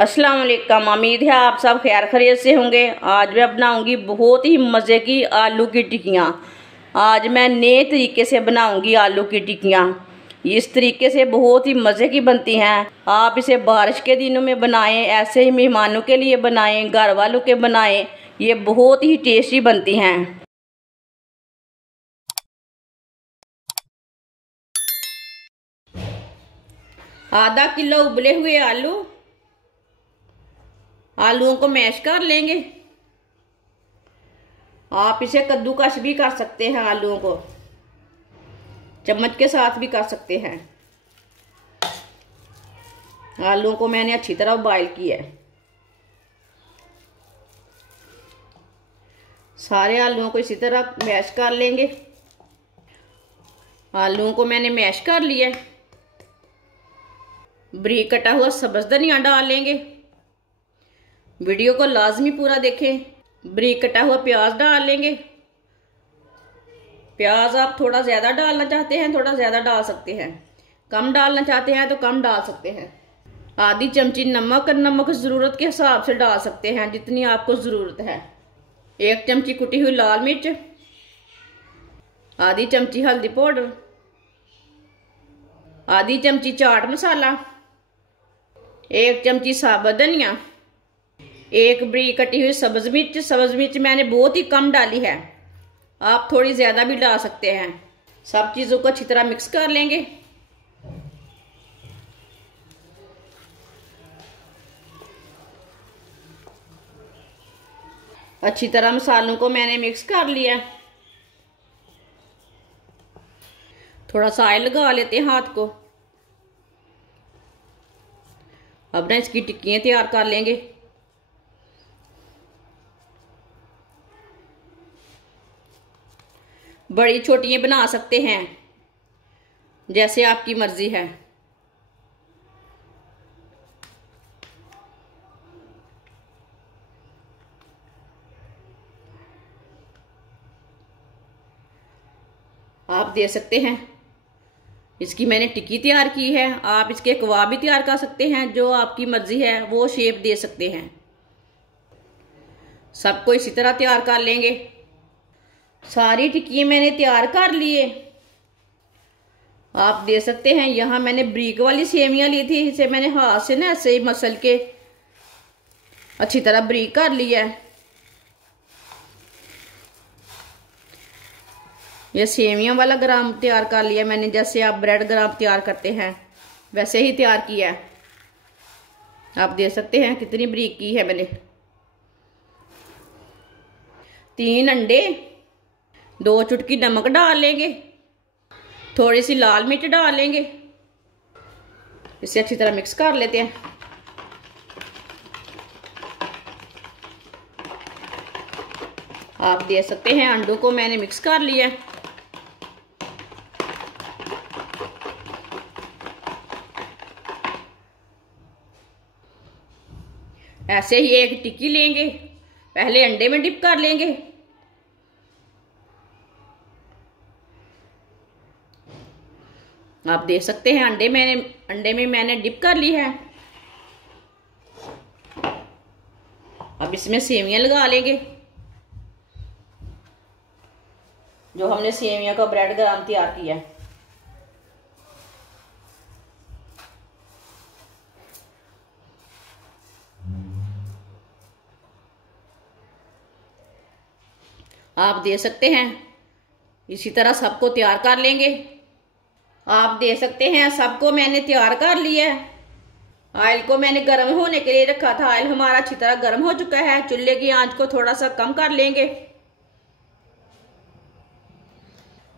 अस्सलाम वालेकुम। उम्मीद है आप सब खैर खैरियत से होंगे। आज मैं बनाऊंगी बहुत ही मज़े की आलू की टिक्कियाँ। आज मैं नए तरीके से बनाऊंगी आलू की टिक्कियाँ। इस तरीके से बहुत ही मज़े की बनती हैं। आप इसे बारिश के दिनों में बनाएं, ऐसे ही मेहमानों के लिए बनाएं, घर वालों के बनाएं। ये बहुत ही टेस्टी बनती हैं। आधा किलो उबले हुए आलूओं को मैश कर लेंगे। आप इसे कद्दूकस भी कर सकते हैं, आलूओं को चम्मच के साथ भी कर सकते हैं। आलूओं को मैंने अच्छी तरह बॉईल किया है। सारे आलूओं को इसी तरह मैश कर लेंगे। आलूओं को मैंने मैश कर लिया। बारीक कटा हुआ सब्ज़ धनिया डाल लेंगे। वीडियो को लाजमी पूरा देखें। बारीक कटा हुआ प्याज डाल लेंगे। प्याज आप थोड़ा ज़्यादा डालना चाहते हैं थोड़ा ज़्यादा डाल सकते हैं, कम डालना चाहते हैं तो कम डाल सकते हैं। आधी चमची नमक, नमक ज़रूरत के हिसाब से डाल सकते हैं जितनी आपको ज़रूरत है। 1 चमची कुटी हुई लाल मिर्च, आधी चमची हल्दी पाउडर, आधी चमची चाट मसाला, 1 चमची साबुत धनिया, 1 बारीक कटी हुई सब्ज़ मिर्च। सब्ज़ मिर्च मैंने बहुत ही कम डाली है, आप थोड़ी ज़्यादा भी डाल सकते हैं। सब चीज़ों को अच्छी तरह मिक्स कर लेंगे। अच्छी तरह मसालों को मैंने मिक्स कर लिया। थोड़ा सा ऑयल लगा लेते हैं हाथ को। अब ना इसकी टिक्कियाँ तैयार कर लेंगे। बड़ी छोटियाँ बना सकते हैं, जैसे आपकी मर्जी है। आप दे सकते हैं। इसकी मैंने टिक्की तैयार की है। आप इसके कबाब भी तैयार कर सकते हैं, जो आपकी मर्जी है वो शेप दे सकते हैं। सबको इसी तरह तैयार कर लेंगे। सारी टिक्की मैंने तैयार कर लिए। आप दे सकते हैं। यहाँ मैंने ब्रीक वाली सेवियां ली थी, इसे मैंने हाथ से ना ऐसे ही मसल के अच्छी तरह ब्रीक कर लिया है। ये सेवियां वाला ग्राम तैयार कर लिया मैंने, जैसे आप ब्रेड ग्राम तैयार करते हैं वैसे ही तैयार किया है। आप दे सकते हैं कितनी ब्रीक की है मैंने। 3 अंडे, 2 चुटकी नमक डाल लेंगे, थोड़ी सी लाल मिर्च डाल लेंगे। इसे अच्छी तरह मिक्स कर लेते हैं। आप दे सकते हैं। अंडों को मैंने मिक्स कर लिया है। ऐसे ही एक टिक्की लेंगे, पहले अंडे में डिप कर लेंगे। आप देख सकते हैं अंडे में मैंने डिप कर ली है। अब इसमें सेवियां लगा लेंगे, जो हमने सेवियां का ब्रेड ग्राम तैयार किया है। आप दे सकते हैं। इसी तरह सबको तैयार कर लेंगे। आप दे सकते हैं। सबको मैंने तैयार कर लिया है। ऑयल को मैंने गर्म होने के लिए रखा था। ऑयल हमारा अच्छी तरह गर्म हो चुका है। चूल्हे की आंच को थोड़ा सा कम कर लेंगे।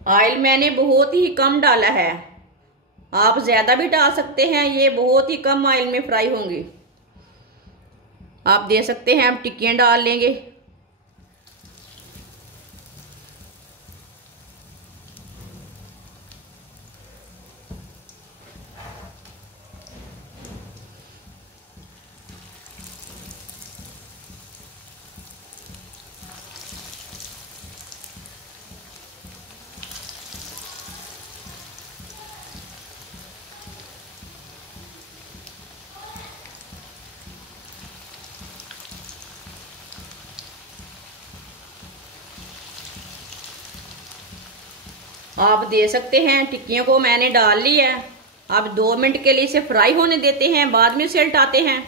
ऑयल मैंने बहुत ही कम डाला है, आप ज्यादा भी डाल सकते हैं। ये बहुत ही कम ऑयल में फ्राई होंगी। आप दे सकते हैं। अब टिक्कियाँ डाल लेंगे। आप दे सकते हैं टिक्कियों को मैंने डाल ली है। अब 2 मिनट के लिए इसे फ्राई होने देते हैं, बाद में इसे उल्टाते हैं।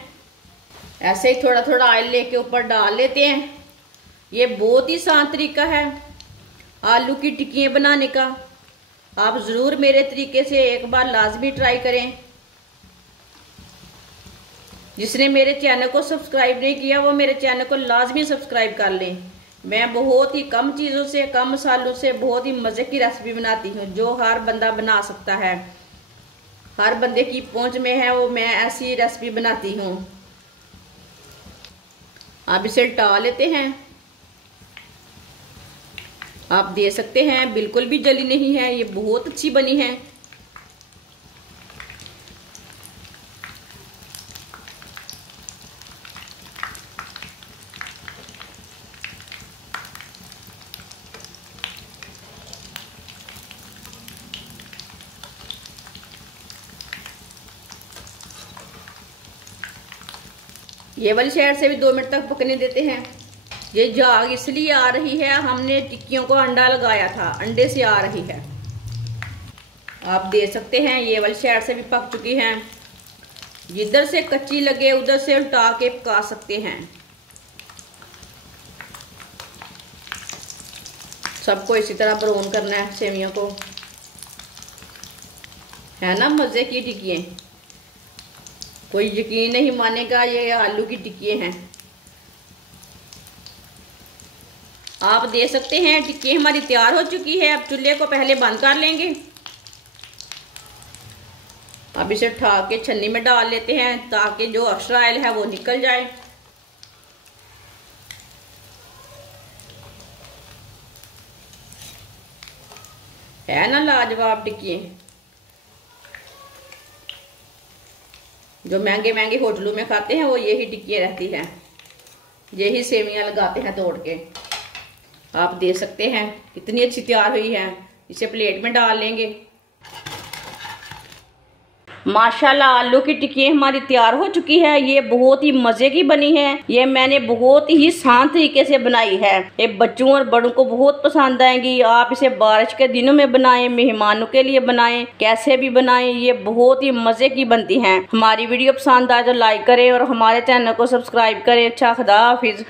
ऐसे ही थोड़ा थोड़ा ऑयल लेके ऊपर डाल लेते हैं। ये बहुत ही आसान तरीका है आलू की टिक्कियाँ बनाने का। आप ज़रूर मेरे तरीके से एक बार लाजमी ट्राई करें। जिसने मेरे चैनल को सब्सक्राइब नहीं किया वो मेरे चैनल को लाजमी सब्सक्राइब कर लें। मैं बहुत ही कम चीज़ों से, कम मसालों से बहुत ही मज़े की रेसिपी बनाती हूँ जो हर बंदा बना सकता है, हर बंदे की पहुंच में है वो मैं ऐसी रेसिपी बनाती हूँ। अब इसे उल्टा लेते हैं। आप दे सकते हैं बिल्कुल भी जली नहीं है, ये बहुत अच्छी बनी है। ये वाली साइड से भी 2 मिनट तक पकने देते हैं। ये झाग इसलिए आ रही है, हमने टिक्कियों को अंडा लगाया था, अंडे से आ रही है। आप दे सकते हैं ये वाली साइड से भी पक चुकी हैं। जिधर से कच्ची लगे उधर से उल्टा के पका सकते हैं। सबको इसी तरह ब्राउन करना है सेवियों को। है ना मजे की टिक्कियाँ, कोई यकीन नहीं मानेगा ये आलू की टिक्की हैं। आप दे सकते हैं टिक्की हमारी तैयार हो चुकी है। अब चूल्हे को पहले बंद कर लेंगे। अब इसे उठा के छन्नी में डाल लेते हैं ताकि जो एक्स्ट्रा ऑयल है वो निकल जाए। है ना लाजवाब टिक्की। जो महंगे महंगे होटलों में खाते हैं वो यही टिक्कियाँ रहती हैं, यही सेवियां लगाते हैं तोड़ के। आप दे सकते हैं कितनी अच्छी तैयार हुई है। इसे प्लेट में डाल लेंगे। माशाल्लाह आलू की टिक्की हमारी तैयार हो चुकी है। ये बहुत ही मज़े की बनी है। ये मैंने बहुत ही आसान तरीके से बनाई है। ये बच्चों और बड़ों को बहुत पसंद आएंगी। आप इसे बारिश के दिनों में बनाएं, मेहमानों के लिए बनाएं, कैसे भी बनाएं, ये बहुत ही मज़े की बनती हैं। हमारी वीडियो पसंद आए तो लाइक करें और हमारे चैनल को सब्सक्राइब करें। अच्छा, खुदा हाफिज़।